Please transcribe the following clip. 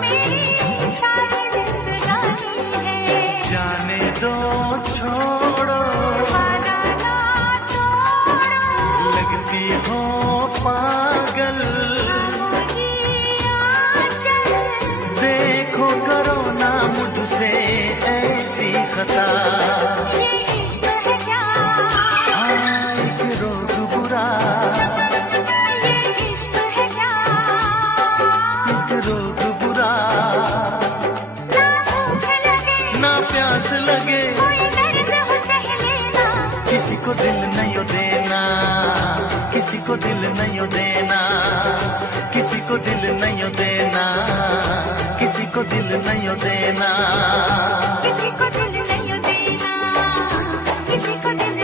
मेरी सारी जिंदगानी है। जाने दो छोड़ो, वादा ना तोड़ो, लगती हो पागल। देखो करो ना मुझसे ऐसी खता। ये इश्क है क्या, हाँ एक रोग बुरा, ये इश्क है क्या, एक रोग बुरा। ना भूख लगे ना प्यास लगे, कोई दर्द हो सह लेना। किसी को दिल नहीं देना, किसी को दिल नहीं देना, किसी को दिल नहीं देना, किसी को दिल नहीं देना, किसी को दिल नहीं देना, किसी को दिल